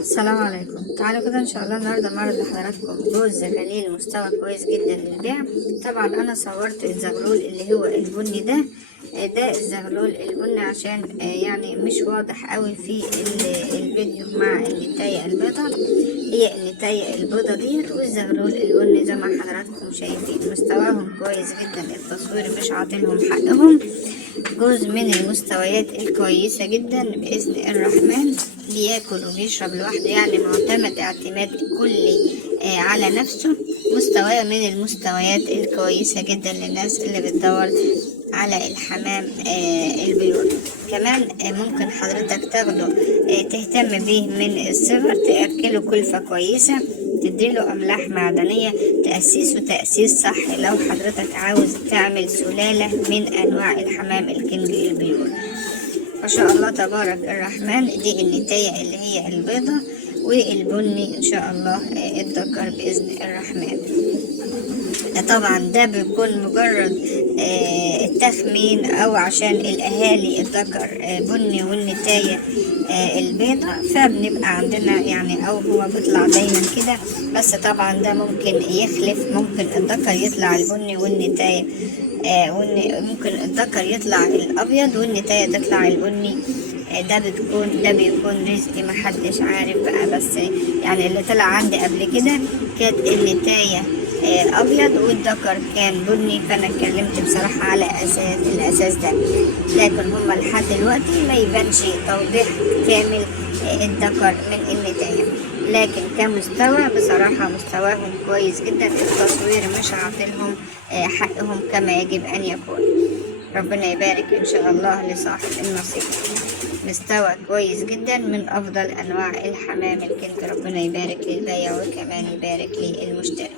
السلام عليكم. تعالوا كده ان شاء الله النهارده معرض لحضراتكم جوز غليل مستوى كويس جدا للبيع. طبعا انا صورت الزغلول اللي هو البني ده الزغلول البني عشان يعني مش واضح قوي في الفيديو مع النتاية البيضة. هي النتاية البيضة دي والزغلول البني زي ما حضراتكم شايفين مستواهم كويس جدا، التصوير مش عاطلهم حقهم. جوز من المستويات الكويسة جدا بإذن الرحمن، بياكل وبيشرب لوحده، يعني معتمد اعتماد كلي على نفسه. مستواه من المستويات الكويسة جدا للناس اللي بتدور على الحمام البيور. كمان ممكن حضرتك تاخده تهتم بيه من الصغر، تأكله كلفة كويسة، تديله أملاح معدنية، تأسيسه تأسيس صح لو حضرتك عاوز تعمل سلالة من أنواع الحمام الكنج البيور. ما شاء الله تبارك الرحمن. دي النتاية اللي هي البيضة والبني إن شاء الله الذكر بإذن الرحمن. طبعا ده بيكون مجرد التخمين او عشان الاهالي الذكر بني والنتاية البيضة، فبنبقى عندنا يعني او هو بيطلع دايما كده. بس طبعا ده ممكن يخلف، ممكن الذكر يطلع البني والنتاية ممكن الذكر يطلع الابيض والنتاية تطلع البني. ده بيكون رزق محدش عارف بقى، بس يعني اللي طلع عندي قبل كده كانت النتاية ابيض والذكر كان بني، فانا اتكلمت بصراحة على الاساس ده. لكن هما لحد دلوقتي ما يبانش توضيح كامل الذكر من النتاية، لكن كمستوى بصراحة مستواهم كويس جدا، التصوير مش عاطلهم حقهم كما يجب ان يكون. ربنا يبارك ان شاء الله لصاحب النصيب. مستوى كويس جدا من افضل انواع الحمام الكنك. ربنا يبارك للبيع وكمان يبارك للمشتري.